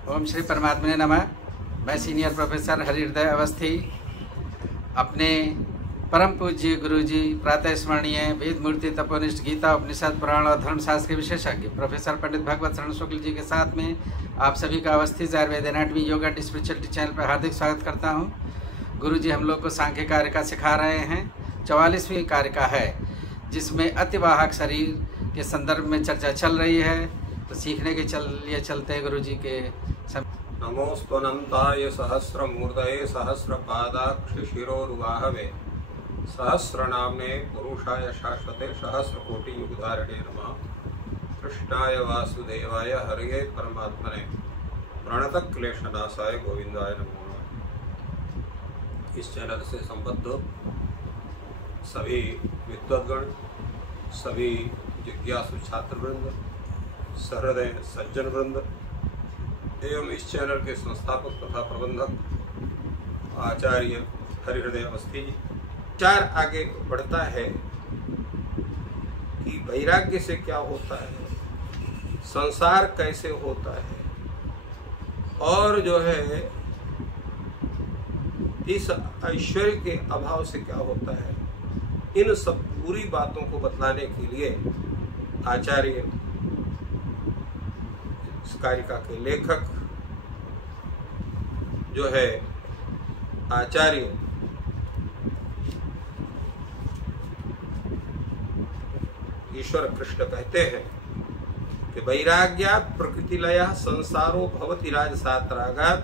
ओम श्री परमात्मने नमः। मैं सीनियर प्रोफेसर हरिहृदय अवस्थी अपने परम पूज्य गुरु जी प्रातः स्मरणीय वेद मूर्ति तपोनिष्ठ गीता उपनिषद पुराण और धर्मशास्त्र के विशेषज्ञ प्रोफेसर पंडित भगवत शरण शुक्ल जी के साथ में आप सभी का अवस्थित Ayurveda anatomy yoga and spirituality channel पर हार्दिक स्वागत करता हूं। गुरु जी हम लोग को सांख्य कारिका सिखा रहे हैं। 44वीं कारिका है जिसमें अतिवाहक शरीर के संदर्भ में चर्चा चल रही है। तो सीखने के लिए चलते हैं गुरु जी के। नमोस्तनंताय सहस्रमूर्तये सहस्रपादाक्ष शिरोरुवाहवे सहस्रनाम्ने पुरुषाय शाश्वते सहस्रकोटियुगधारिणे नमः। कृष्णाय वासुदेवाय हरये परमात्मने प्रणतक्लेशनाशाय गोविंदाय नमो नमः। इस चैनल से संबद्ध सभी विद्वद्गण, सभी जिज्ञासु छात्रवृंद, सहृदय सज्जन वृंद एवं इस चैनल के संस्थापक तथा प्रबंधक आचार्य हरिहृदय अवस्थी जी। विचार आगे बढ़ता है कि वैराग्य से क्या होता है, संसार कैसे होता है और जो है इस ऐश्वर्य के अभाव से क्या होता है। इन सब पूरी बातों को बतलाने के लिए आचार्य इस कारिका के लेखक जो है आचार्य ईश्वर कृष्ण कहते हैं कि वैराग्यात् प्रकृतिलयः संसारो भवति राजसात् रागात्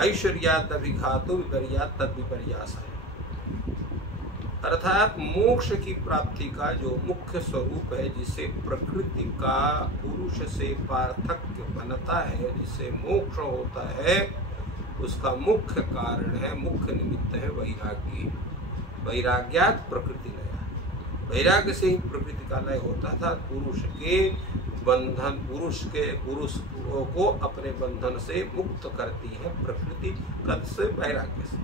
ऐश्वर्यात् अभिघातो विपर्यात् तद्विपर्यासः। अर्थात मोक्ष की प्राप्ति का जो मुख्य स्वरूप है, जिसे प्रकृति का पुरुष से पार्थक्य बनता है, जिसे मोक्ष होता है, उसका मुख्य कारण है, मुख्य निमित्त है वैराग्य। वैराग्यात् प्रकृतिलयः, वैराग्य से ही प्रकृति का लय होता था। पुरुष के बंधन, पुरुष को अपने बंधन से मुक्त करती है प्रकृति। कद से? वैराग्य से।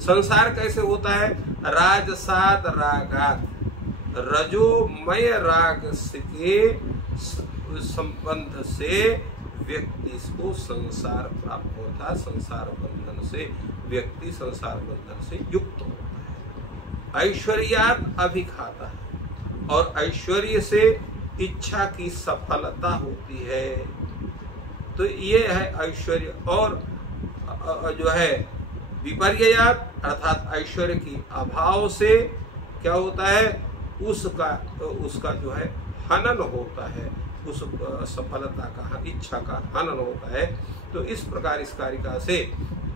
संसार कैसे होता है? राजसात रागात, रजोमय राग के संबंध से व्यक्ति को संसार प्राप्त होता है। संसार बंधन से व्यक्ति संसार बंधन से युक्त होता है। ऐश्वर्यात अभिघाता है, और ऐश्वर्य से इच्छा की सफलता होती है। तो ये है ऐश्वर्य। और जो है विपर्यात, अर्थात ऐश्वर्य की अभाव से क्या होता है, उसका जो है हनन होता है, उस सफलता का, इच्छा का हनन होता है। तो इस प्रकार इस कारिका से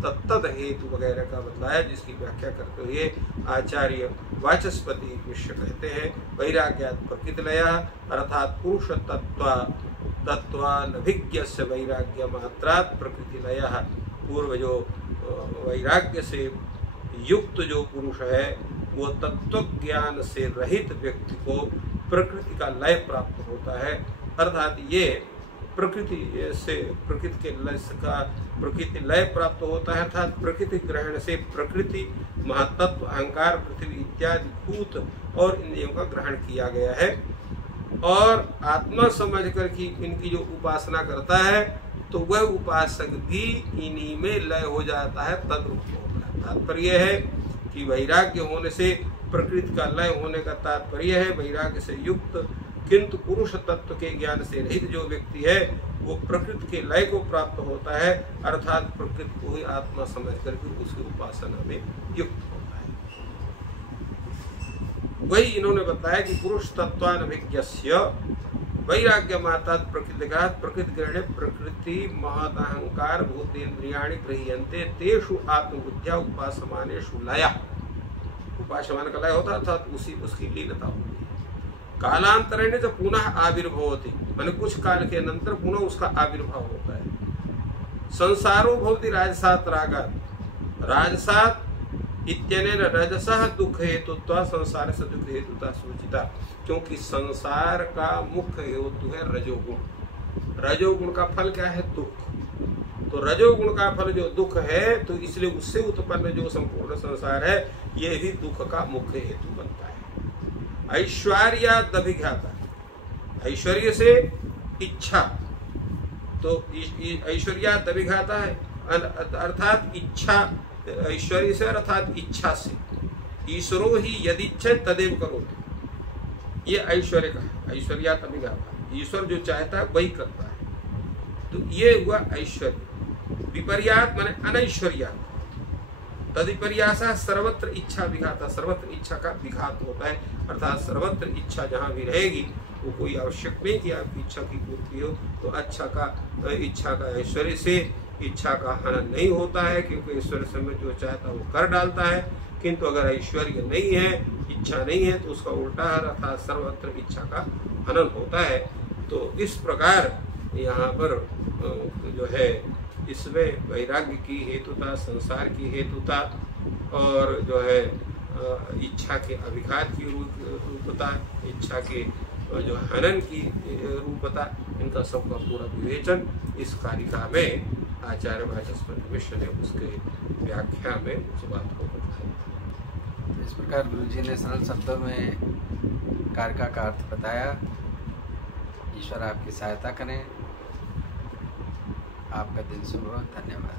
तत्तद हेतु वगैरह का बतलाया, जिसकी व्याख्या करते हुए आचार्य वाचस्पति मिश्र कहते हैं वैराग्यात् प्रकृतिलयः, अर्थात पुरुष तत्वानभिज्ञस्य वैराग्य मात्रात् प्रकृतिलयः। पूर्व जो वैराग्य से युक्त जो पुरुष है, वो तत्व ज्ञान से रहित व्यक्ति को प्रकृति का लय प्राप्त होता है। अर्थात ये प्रकृति से प्रकृति लय प्राप्त होता है। अर्थात प्रकृति ग्रहण से प्रकृति, महातत्व, अहंकार, पृथ्वी इत्यादि भूत और इंद्रियों का ग्रहण किया गया है। और आत्मा समझ कर की इनकी जो उपासना करता है, तो वह उपासक भी इन्हीं में लय हो जाता है, तद्रूप होता है। तात्पर्य है कि वैराग्य होने से प्रकृति का लय होने का तात्पर्य है वैराग्य से युक्त, किंतु पुरुष तत्व के ज्ञान से रहित जो व्यक्ति है, वो प्रकृति के लय को प्राप्त होता है। अर्थात प्रकृति को ही आत्मा समझ करके उसकी उपासना में युक्त होता है। वही इन्होंने बताया कि पुरुष तत्वानभिज्ञस्य वैराग्य मातात् प्रकृतिघात, प्रकृति ग्रहणे प्रकृति महत अहंकार भूतेन्द्रियाणि गृह्यन्ते तेषु आत्मबुद्ध्या उपासमानेषु लयः। उपासमान का लय होता है, अर्थात उसकी लीनता होती है। कालांतरेण च पुनः आविर्भवति, माने कुछ काल के अनंतर पुनः उसका आविर्भाव होता है। संसारो भवति राजसात् रागात्, राजसात् इत्यनेन रजसः दुख हेतुत्वा संसार से दुख हेतुता सूचिता। क्योंकि संसार का मुख्य हेतु है रजोगुण। रजोगुण का फल क्या है? दुख। तो रजोगुण का फल जो दुख है, तो इसलिए उससे उत्पन्न जो संपूर्ण संसार है, ये भी दुख का मुख्य हेतु बनता है। ऐश्वर्यात् अभिघाता, ऐश्वर्य से इच्छा तो ऐश्वर्यात अभिघाता है, अर्थात इच्छा, ऐश्वर्य से अर्थात इच्छा से। ईश्वरो ही यदिच्छे तदेव करो, ये ऐश्वर्य का है। ऐश्वर्यात अभिघाता, ईश्वर जो चाहता है वही करता है, तो ये हुआ ऐश्वर्य। विपर्यात माने अनैश्वर्यात, तदिपर्यासा सर्वत्र इच्छा विघाता, सर्वत्र इच्छा का विघात होता है, अर्थात सर्वत्र इच्छा जहाँ भी रहेगी वो कोई आवश्यक नहीं कि आपकी इच्छा की पूर्ति हो, तो इच्छा का ऐश्वर्य से इच्छा का हनन नहीं होता है, क्योंकि ईश्वर समय जो चाहता है वो कर डालता है। किंतु अगर ऐश्वर्य नहीं है, इच्छा नहीं है, तो उसका उल्टा है, अर्थात सर्वत्र इच्छा का हनन होता है। तो इस प्रकार यहाँ पर जो है इसमें वैराग्य की हेतुता, संसार की हेतुता, और जो है इच्छा के अभिघात की रूपता, इच्छा के जो हनन की रूपता, इनका सबका पूरा विवेचन इस कारिका में आचार्य वाचस्पति मिश्र ने उसके व्याख्या में उस बात को बताया। इस प्रकार गुरु जी ने सरल शब्दों में कारिका का अर्थ बताया। ईश्वर आपकी सहायता करें। आपका दिन शुभ हो। धन्यवाद।